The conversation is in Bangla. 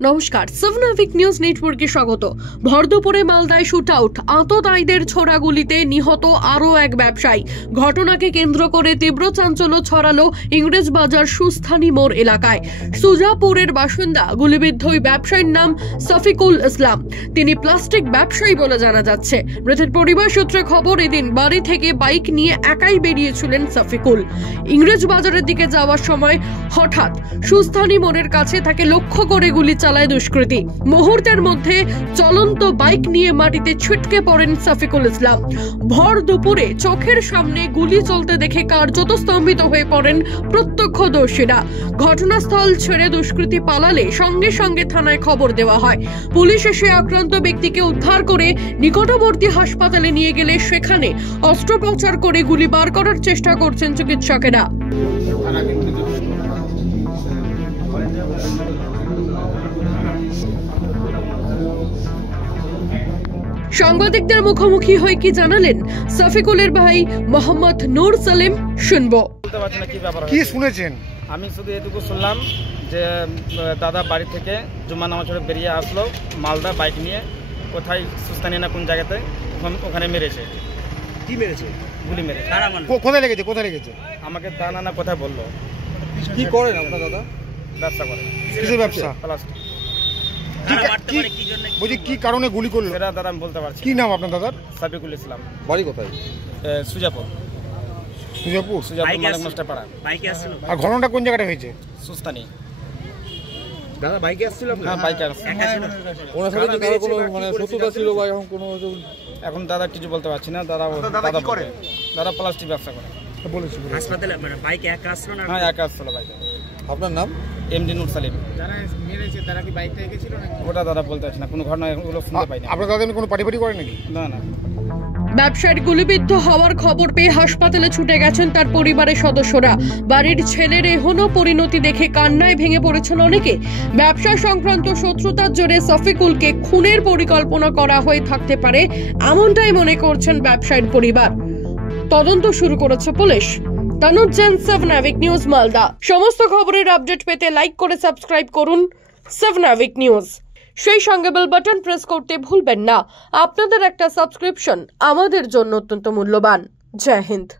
নমস্কার, সাবনাভিক নিউজ নেটওয়ার্কে স্বাগত। ভরদুপুরে মালদায় শুট আউট, আততায়ীদের ছোড়া গুলিতে নিহত আরও এক ব্যবসায়ী। ঘটনাকে কেন্দ্র করে তীব্র চাঞ্চল্য ছড়ালো ইংরেজবাজার সুস্থানী মোড় এলাকায়। সুজাপুরের বাসিন্দা গুলিবিদ্ধ ওই ব্যবসায়ীর নাম সফিকুল ইসলাম। তিনি প্লাস্টিক ব্যবসায়ী বলে জানা যাচ্ছে। মৃতের পরিবার সূত্রে খবর, এদিন বাড়ি থেকে বাইক নিয়ে একাই বেরিয়েছিলেন সফিকুল। ইংরেজবাজারের দিকে যাওয়ার সময় হঠাৎ সুস্থানী মোড়ের কাছে তাকে লক্ষ্য করে গুলি চালায় দুষ্কৃতী। মুহূর্তের মধ্যে চলন্ত বাইক নিয়ে মাটিতে ছিটকে পড়েন সফিকুল ইসলাম। ভর দুপুরে চোখের সামনে গুলি চলতে দেখে কার্যত স্তম্ভিত হয়ে পড়েন প্রত্যক্ষদর্শীরা। ঘটনাস্থল ছেড়ে দুষ্কৃতী পালালে সঙ্গে সঙ্গে থানায় খবর দেওয়া হয়। পুলিশ এসে আক্রান্ত ব্যক্তিকে উদ্ধার করে নিকটবর্তী হাসপাতালে নিয়ে গেলে সেখানে অস্ত্রোপচার করে গুলি বার করার চেষ্টা করছেন চিকিৎসকেরা। সাংবাদিকদের মুখোমুখি হয়ে কি জানালেন সফিকুলের ভাই মোহাম্মদ নূর সালিম, শুনবো। কি শুনেছেন? আমি শুধু এটুকু শুনলাম যে দাদা বাড়ি থেকে জুম্মা নামাজ পড়ে বেরিয়ে আসলো মালদা বাইক নিয়ে, কোথায় সুস্থানী না কোন জায়গাতে, ওখানে মেরেছে। কি মেরেছে? গুলি মেরেছে। কোথায় লেগেছে? কোথায় লেগেছে? আমাকে দানা না কোথায় বললো। কি করেন আপনার দাদা? ব্যবসা করে। কিসের ব্যবসা? প্লাস্টিক। বলছি কি কারণে গুলি করলো? সেটা দাদা আমি বলতে পারছি। কি নাম আপনার দাদার? সফিকুল ইসলাম। বাড়ি কোথায়? সুজাপুর। সুজাপুর মালিক মাস্টার পাড়া। বাইকে আসছিল। আর ঘটনাটা কোন জায়গাটা হয়েছে? সুস্থানী। দাদা বাইকে আসছিল? হ্যাঁ, বাইকে আসছিল। একা ছিল? ওনার সাথে কি কারো কোনো মানে শত্রুতা ছিল বা এখন কোনো? এখন দাদা কিছু বলতে পারছি না। দাদা করে, দাদা প্লাস্টিক ব্যবসা করে। বলেছি হাসপাতালে মানে বাইকে একা আসছিল না? হ্যাঁ, একা আসছিল বাইকে। আপনার নাম? এমডি নূর সালিম। যারা মেরেছে তারা কি বাইক থেকে গেছিল নাকি? ওটা দাদা বলতে পারছি না, কোনো ঘটনা ওগুলো শুনতে পাই না। আপনার দাদা কোনো পারিবারিক করে নাকি? না না। ব্যবসায়ীর গুলিবিদ্ধ হওয়ার খবর পেয়ে হাসপাতালে ছুটে গেছেন তার পরিবারের সদস্যরা। বাড়ির ছেলের এহনো পরিণতি দেখে কান্নায় ভেঙে পড়েছেন অনেকে। ব্যবসা সংক্রান্ত শত্রুতার জোরে সফিকুলকে খুনের পরিকল্পনা করা হয়ে থাকতে পারে, এমনটাই মনে করছেন ব্যবসায়ীর পরিবার। তদন্ত শুরু করেছে পুলিশ। তানুজ জেন, সাবনাভিক নিউজ, মালদা। সমস্ত খবরের আপডেট পেতে লাইক করে সাবস্ক্রাইব করুন সাবনাভিক নিউজ। সেই সঙ্গে বেল বাটন প্রেস করতে ভুলবেন না। আপনাদের একটা সাবস্ক্রিপশন আমাদের জন্য অত্যন্ত মূল্যবান। জয় হিন্দ।